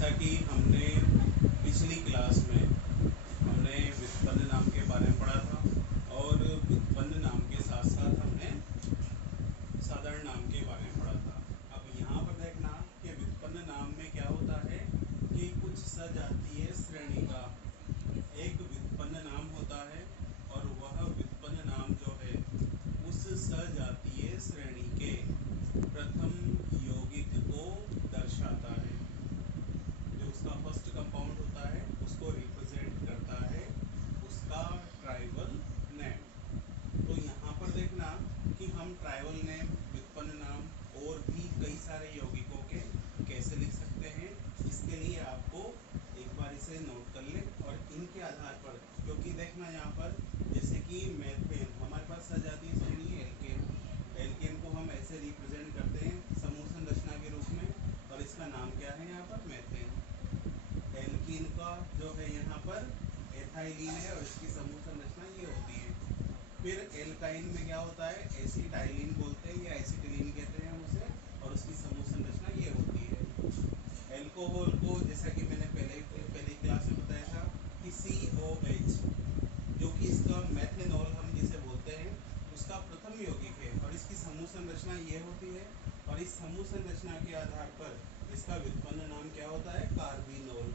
जैसा कि हमने पिछली क्लास में हमने व्युत्पन्न नाम के बारे में पढ़ा था और व्युत्पन्न नाम के साथ साथ हमने साधारण नाम के बारे में पढ़ा था। अब यहाँ पर देखना कि व्युत्पन्न नाम में क्या होता है कि कुछ सजातीय श्रेणी का एक व्युत्पन्न नाम होता है और वह व्युत्पन्न नाम जो है उस सजातीय श्रेणी के प्रथम यौगिक को दर्शाता है। जो उसका फर्स्ट कंपाउंड होता है उसको रिप्रेजेंट करता है उसका ट्राइबल नेम। तो यहाँ पर देखना कि हम ट्राइबल नेम, व्युत्पन्न नाम और भी कई सारे यौगिकों के कैसे लिख सकते हैं, इसके लिए आपको एक बार इसे नोट कर ले और इनके आधार पर, क्योंकि देखना यहाँ पर जैसे कि मेथेन हमारे पास सजातीय श्रेणी है एल्केन। एल्केन को हम ऐसे रिप्रेजेंट करते हैं समूह संरचना के रूप में और इसका नाम क्या है यहाँ पर मेथेन। एल्कीन का जो है यहाँ पर एथाइलिन है और इसकी समूह संरचना ये होती है। फिर एल्काइन में क्या होता है, एसिटाइलिन बोलते हैं या एसिटिलीन कहते हैं उसे, और उसकी समूह संरचना ये होती है। एल्कोहल को जैसा कि मैंने पहली क्लास में बताया था कि COH जो कि इसका मेथेनॉल हम जिसे बोलते हैं उसका प्रथम यौगिक है और इसकी समूह संरचना ये होती है और इस समूह संरचना के आधार पर इसका व्युत्पन्न नाम क्या होता है, कार्बिनोल।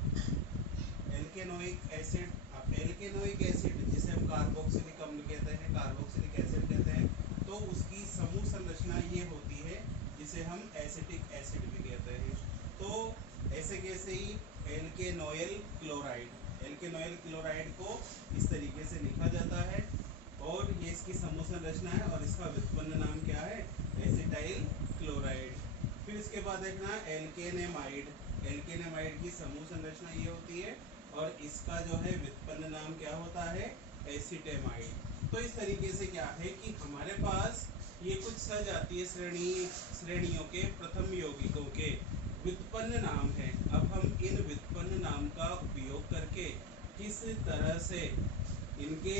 एल्केनोइक एसिड, अब एल्केनोइक एसिड जिसे हम कार्बोक्सिलिक अम्ल कहते हैं, कार्बोक्सिलिक एसिड कहते हैं, तो उसकी समूह संरचना ये होती है जिसे हम एसिटिक एसिड भी कहते हैं। तो ऐसे कैसे ही एल्केनोइल क्लोराइड, एल्केनोइल क्लोराइड को इस तरीके से लिखा जाता है और ये इसकी समूह संरचना है और इसका व्युत्पन्न नाम क्या है, एसिटाइल क्लोराइड। फिर इसके बाद देखना एल्केनेमाइड, एल्केनेमाइड की समूह संरचना ये होती है और इसका जो है व्युत्पन्न नाम क्या होता है, एसिटेमाइड। तो इस तरीके से क्या है कि हमारे पास ये कुछ सजातीय श्रेणियों के प्रथम यौगिकों के व्युत्पन्न नाम है। अब हम इन व्युत्पन्न नाम का उपयोग करके किस तरह से इनके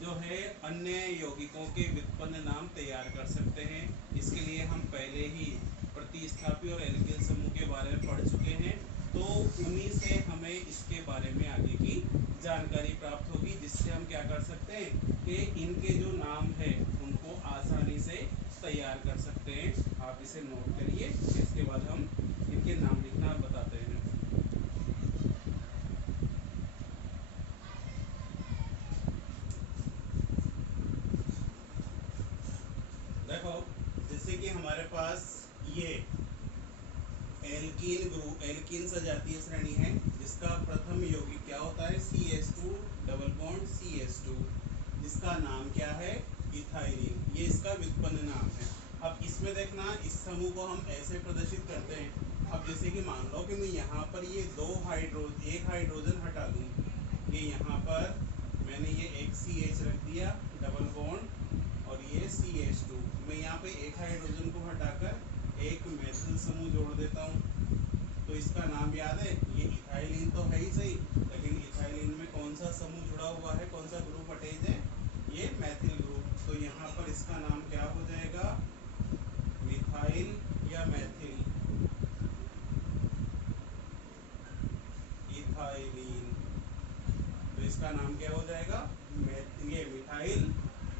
जो है अन्य यौगिकों के व्युत्पन्न नाम तैयार कर सकते हैं, इसके लिए हम पहले ही प्रतिस्थापी और एल्किल समूह के बारे में पढ़ चुके हैं। तो उन्हीं से हमें इसके बारे में आगे की जानकारी प्राप्त होगी, जिससे हम क्या कर सकते हैं कि इनके जो नाम है उनको आसानी से तैयार कर सकते हैं। आप इसे नोट करिए, इसके बाद हम इनके नाम लिखना बताते हैं। देखो जैसे कि हमारे पास ये एल्कीन ग्रुप, एल्कीन सजातीय श्रेणी है जिसका प्रथम यौगिक क्या होता है, CH2 डबल बॉन्ड CH2, जिसका नाम क्या है, इथाइलिन। ये इसका व्युत्पन्न नाम है। अब इसमें देखना इस समूह को हम ऐसे प्रदर्शित करते हैं। अब जैसे कि मान लो कि मैं यहाँ पर ये एक हाइड्रोजन हटा दूँ, ये यहाँ पर मैंने ये एक CH रख दिया डबल बॉन्ड और ये CH2, मैं यहाँ पे एक हाइड्रोजन को हटाकर एक मेथिल समूह जोड़ देता हूँ। तो इसका नाम याद है, ये इथाइलिन तो है ही सही, लेकिन इथाइलिन में कौन सा समूह जुड़ा हुआ है, कौन सा ग्रुप अटैच है, ये मेथिल ग्रुप। तो यहाँ पर इसका नाम क्या हो जाएगा, मिथाइल या मेथिल इथाइलिन। तो इसका नाम क्या हो जाएगा, ये मिथाइल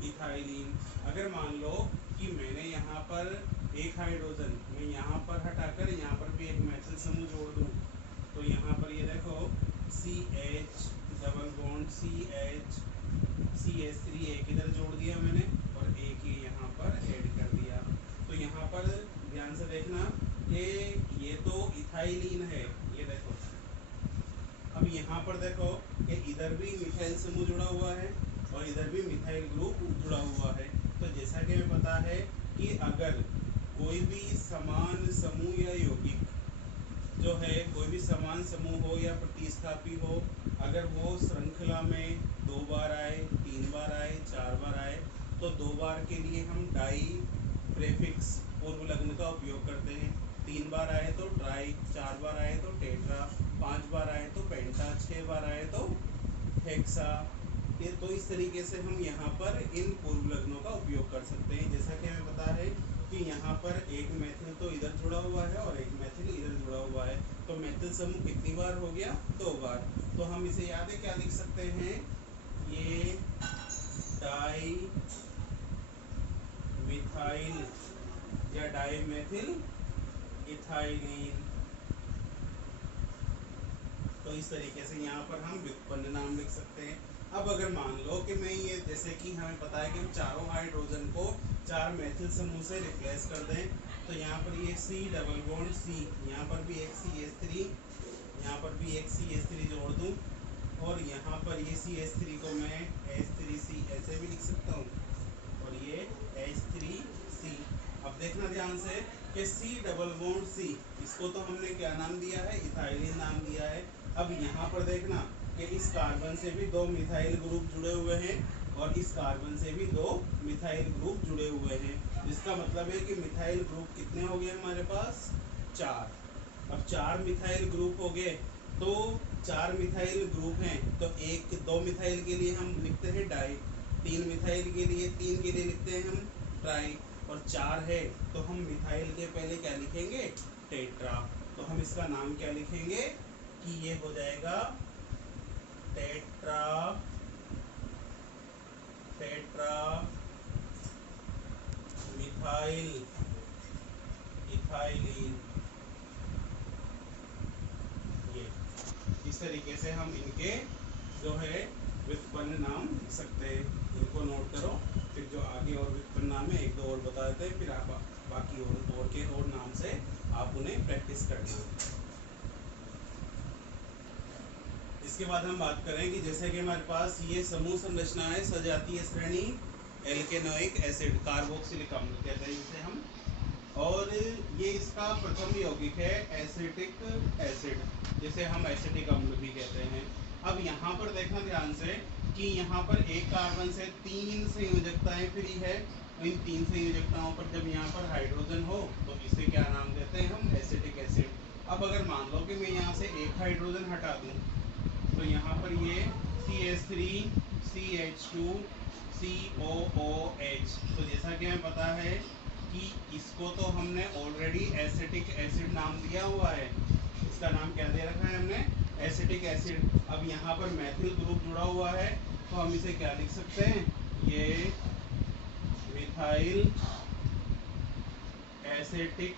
इथाइलिन। अगर मान लो कि मैंने यहाँ पर एक हाइड्रोजन मैं यहाँ पर हटाकर यहाँ पर भी एक मेथिल समूह जोड़ दूँ, तो यहाँ पर ये देखो CH double bond CH CH3 एक इधर जोड़ दिया मैंने और एक ही यहाँ पर ऐड कर दिया। तो यहाँ पर ध्यान से देखना कि ये तो इथाइलिन है, ये देखो। अब यहाँ पर देखो कि इधर भी मिथाइल समूह जुड़ा हुआ है और इधर भी मिथाइल ग्रुप जुड़ा हुआ है। तो जैसा कि हमें पता है कि अगर कोई भी समान समूह या यौगिक जो है, कोई भी समान समूह हो या प्रतिस्थापी हो, अगर वो श्रृंखला में 2 बार आए, 3 बार आए, 4 बार आए, तो 2 बार के लिए हम डाई प्रेफिक्स पूर्व लग्न का उपयोग करते हैं। 3 बार आए तो ट्राई, 4 बार आए तो टेट्रा, 5 बार आए तो पेंटा, 6 बार आए तो हेक्सा। ये तो इस तरीके से हम यहाँ पर इन पूर्व लग्नों का उपयोग कर सकते हैं। जैसा कि हमें पता है कि यहाँ पर एक मेथिल तो इधर जुड़ा हुआ है और एक मेथिल इधर जुड़ा हुआ है, तो मेथिल समूह कितनी बार हो गया? 2 बार। तो हम इसे याद है क्या लिख सकते हैं? ये डाई मिथाइल या डाई मेथिल इथाइलिन। तो इस तरीके से यहाँ पर हम व्युत्पन्न नाम लिख सकते हैं। अब अगर मान लो कि मैं ये, जैसे कि हमें पता है कि हम चारों हाइड्रोजन को 4 मेथिल समूह से रिप्लेस कर दें, तो यहाँ पर ये C डबल बॉन्ड C, यहाँ पर भी एक CH3, यहाँ पर भी एक CH3 जोड़ दूँ, और यहाँ पर ये CH3 को मैं H3C ऐसे भी लिख सकता हूँ, और ये H3C। अब देखना ध्यान से कि C डबल बॉन्ड C, इसको तो हमने क्या नाम दिया है? इथाइलिन नाम दिया है। अब यहाँ पर देखना कि इस कार्बन से भी 2 मिथाइल ग्रुप जुड़े हुए हैं, और इस कार्बन से भी 2 मिथाइल ग्रुप जुड़े हुए हैं। इसका मतलब है कि मिथाइल ग्रुप कितने हो गए हमारे पास? 4। अब 4 मिथाइल ग्रुप हो गए, तो 4 मिथाइल ग्रुप हैं, तो 2 मिथाइल के लिए हम लिखते हैं डाई, 3 मिथाइल के लिए, 3 के लिए लिखते हैं हम ट्राई, और 4 है तो हम मिथाइल के पहले क्या लिखेंगे? टेट्रा। तो हम इसका नाम क्या लिखेंगे कि ये हो जाएगा टेट्रा मिथाइल इथाइलिन। ये इस तरीके से हम इनके जो है व्युत्पन्न नाम लिख सकते हैं। इनको नोट करो, फिर जो आगे और व्युत्पन्न नाम है 1-2 और बता देते हैं, फिर आप बाकी और नाम से आप उन्हें प्रैक्टिस करना। इसके बाद हम बात करें कि जैसे कि हमारे पास ये समूह संरचना है सजातीय श्रेणी एल्केनोइक एसिड, कार्बोक्सिलिक अम्ल कहते हैं इसे हम, और ये इसका प्रथम यौगिक है एसिटिक एसिड, जिसे हम एसिटिक अम्ल भी कहते हैं। अब यहाँ पर देखना ध्यान से कि यहाँ पर एक कार्बन से 3 संयोजकताएं फ्री है, इन 3 संयोजकताओं पर जब यहाँ पर हाइड्रोजन हो तो इसे क्या नाम देते हैं हम? Acetic acid. अब अगर मान लो कि मैं यहाँ से एक हाइड्रोजन हटा दूँ, तो यहाँ पर ये CH3 CH2 COOH, तो जैसा कि हमें पता है कि इसको तो हमने ऑलरेडी एसिटिक एसिड नाम दिया हुआ है, इसका नाम क्या दे रखा है हमने? Acetic acid. अब यहाँ पर मैथिल ग्रुप जुड़ा हुआ है, तो हम इसे क्या लिख सकते हैं? ये मिथाइल एसिटिक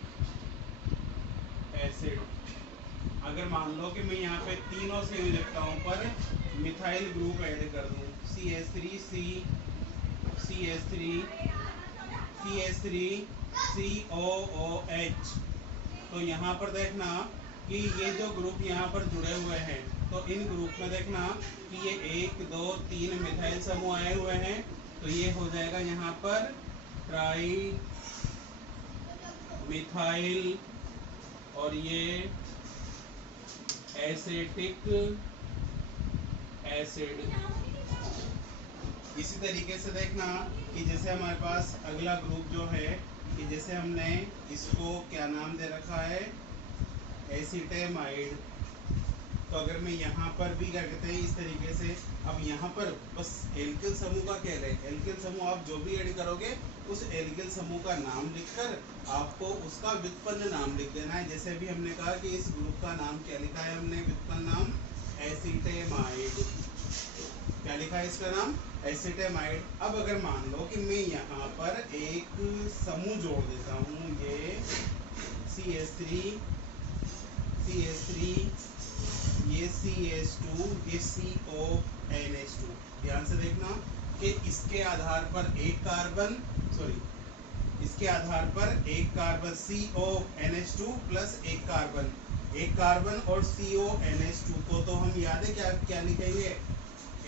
एसिड। अगर मान लो कि मैं यहाँ पे तीनों संयोजकताओं पर मिथाइल ग्रुप ऐड कर दूँ, CH3C COOH, तो यहाँ पर देखना कि ये जो ग्रुप यहाँ पर जुड़े हुए हैं, तो इन ग्रुप में देखना कि ये 1 2 3 मिथाइल समूह आए हुए हैं, तो ये हो जाएगा यहाँ पर ट्राई मिथाइल, और ये एसिटिक एसिड। इसी तरीके से देखना कि जैसे हमारे पास अगला ग्रुप जो है, कि जैसे हमने इसको क्या नाम दे रखा है? एसिटेमाइड। तो अगर मैं यहाँ पर भी क्या कहते हैं इस तरीके से, अब यहाँ पर बस एल्किल समूह का कह रहे हैं, एल्किल समूह आप जो भी ऐड करोगे उस एल्किल समूह का नाम लिखकर आपको उसका व्युत्पन्न नाम लिख देना है। जैसे भी हमने कहा कि इस ग्रुप का नाम क्या लिखा है हमने? व्युत्पन्न नाम एसिटेमाइड। क्या लिखा है इसका नाम? एसिटेमाइड। अब अगर मान लो कि मैं यहाँ पर एक समूह जोड़ देता हूँ, ये CH3 ये CH2 ये CONH2। ध्यान से देखना कि इसके आधार पर एक कार्बन CONH2 प्लस एक कार्बन और CONH2 को तो हम याद है क्या लिखेंगे?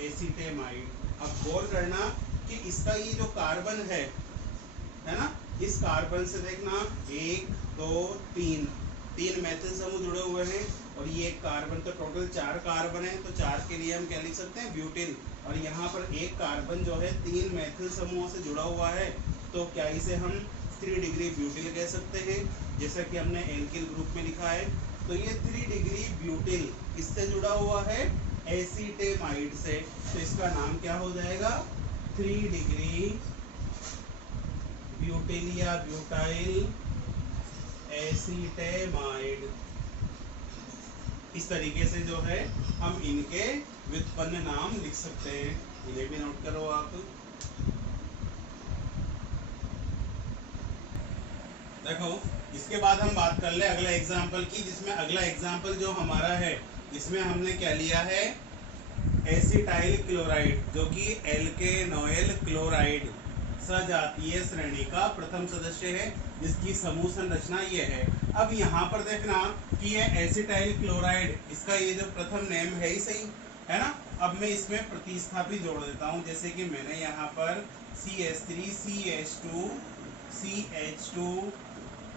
एसिटेमाइड। अब गौर करना कि इसका ये जो कार्बन है ना, इस कार्बन से देखना 1 2 3 मैथिल समूह जुड़े हुए हैं, और ये एक कार्बन, तो टोटल 4 कार्बन है, तो 4 के लिए हम क्या लिख सकते हैं? ब्यूटिल। और यहाँ पर एक कार्बन जो है 3 मैथिल समूहों से जुड़ा हुआ है, तो क्या इसे हम 3 डिग्री ब्यूटिल कह सकते हैं, जैसा कि हमने एल्किल ग्रुप में लिखा है। तो ये 3 डिग्री ब्यूटिल किससे जुड़ा हुआ है? एसिटेमाइड से। तो इसका नाम क्या हो जाएगा? 3 डिग्री ब्यूटिल या ब्यूटाइल एसिटेमाइड। इस तरीके से जो है हम इनके व्युत्पन्न नाम लिख सकते हैं। इन्हें भी नोट करो आप। देखो इसके बाद हम बात कर ले अगला एग्जाम्पल की, जिसमें अगला एग्जाम्पल जो हमारा है इसमें हमने क्या लिया है, एसिटाइल क्लोराइड, जो कि एल्केनोइल क्लोराइड सजातीय श्रेणी का प्रथम सदस्य है, जिसकी समूह संरचना ये है। अब यहाँ पर देखना कि ये एसिटाइल क्लोराइड, इसका ये जो प्रथम नेम है ही सही है ना। अब मैं इसमें प्रतिस्थापी जोड़ देता हूँ, जैसे कि मैंने यहाँ पर CH3 CH2 CH2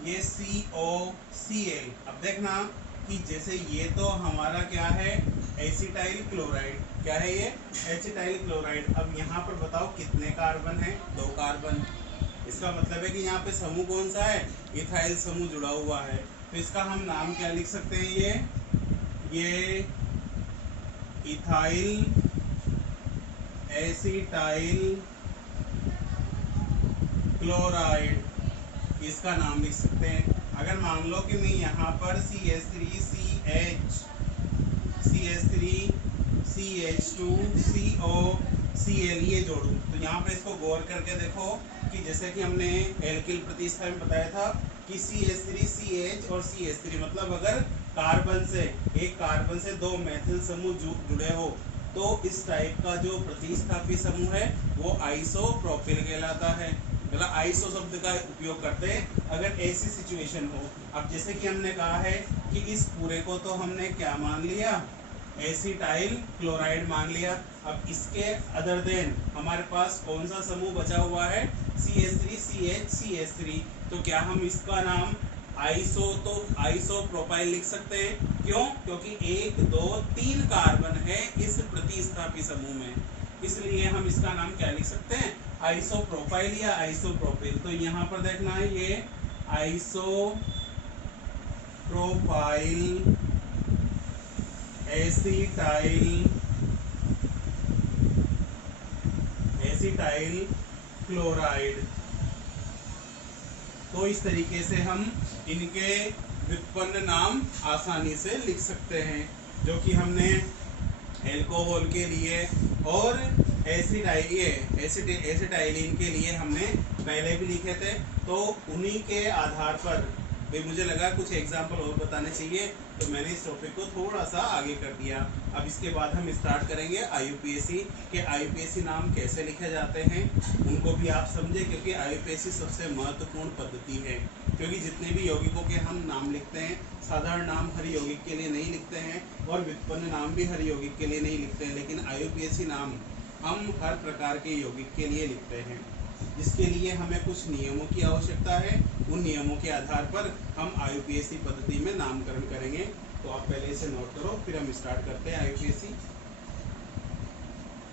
ये COCl। अब देखना कि जैसे ये तो हमारा क्या है, एसिटाइल क्लोराइड, क्या है ये, एसिटाइल क्लोराइड। अब यहाँ पर बताओ कितने कार्बन है, 2 कार्बन। इसका मतलब है कि यहाँ पे समूह कौन सा है, इथाइल समूह जुड़ा हुआ है। तो इसका हम नाम क्या लिख सकते हैं, ये इथाइल एसिटाइल क्लोराइड, इसका नाम लिख सकते हैं। अगर मान लो कि मैं यहाँ पर CH3 CH2 COCl ये जोड़ूं, तो यहाँ पे इसको गौर करके देखो कि जैसे कि हमने एल्किल प्रतिस्थापन में बताया था कि CH3 CH और CH3 मतलब अगर कार्बन से, एक कार्बन से 2 मेथिल समूह जुड़े हो तो इस टाइप का जो प्रतिस्थापी समूह है वो आइसोप्रोपिल कहलाता है। मतलब आइसो शब्द का उपयोग करते हैं अगर ऐसी सिचुएशन हो। अब जैसे कि हमने कहा है कि इस पूरे को तो हमने क्या मान लिया, एसिटाइल क्लोराइड मान लिया। अब इसके अदर देन हमारे पास कौन सा समूह बचा हुआ है, CH3 CH CH3। तो क्या हम इसका नाम आइसोप्रोपाइल लिख सकते हैं? क्यों? क्योंकि 1 2 3 कार्बन है इस प्रतिस्थापी समूह में, इसलिए हम इसका नाम क्या लिख सकते हैं, आइसोप्रोपाइल या आइसोप्रोपिल। तो यहाँ पर देखना है ये आइसोप्रोपाइल एसिटाइल क्लोराइड। तो इस तरीके से हम इनके व्युत्पन्न नाम आसानी से लिख सकते हैं, जो कि हमने एल्कोहल के लिए और एसिटाइलिन के लिए हमने पहले भी लिखे थे। तो उन्हीं के आधार पर भी मुझे लगा कुछ एग्जाम्पल और बताने चाहिए, तो मैंने इस टॉपिक को थोड़ा सा आगे कर दिया। अब इसके बाद हम स्टार्ट करेंगे IUPAC के IUPAC नाम कैसे लिखे जाते हैं उनको भी आप समझे, क्योंकि IUPAC सबसे महत्वपूर्ण पद्धति है। क्योंकि जितने भी यौगिकों के हम नाम लिखते हैं, साधारण नाम हर यौगिक के लिए नहीं लिखते हैं और व्युत्पन्न नाम भी हर यौगिक के लिए नहीं लिखते हैं, लेकिन IUPAC नाम हम हर प्रकार के यौगिक के लिए लिखते हैं। जिसके लिए हमें कुछ नियमों की आवश्यकता है, उन नियमों के आधार पर हम IUPAC पद्धति में नामकरण करेंगे। तो आप पहले इसे नोट करो, फिर हम स्टार्ट करते हैं IUPAC।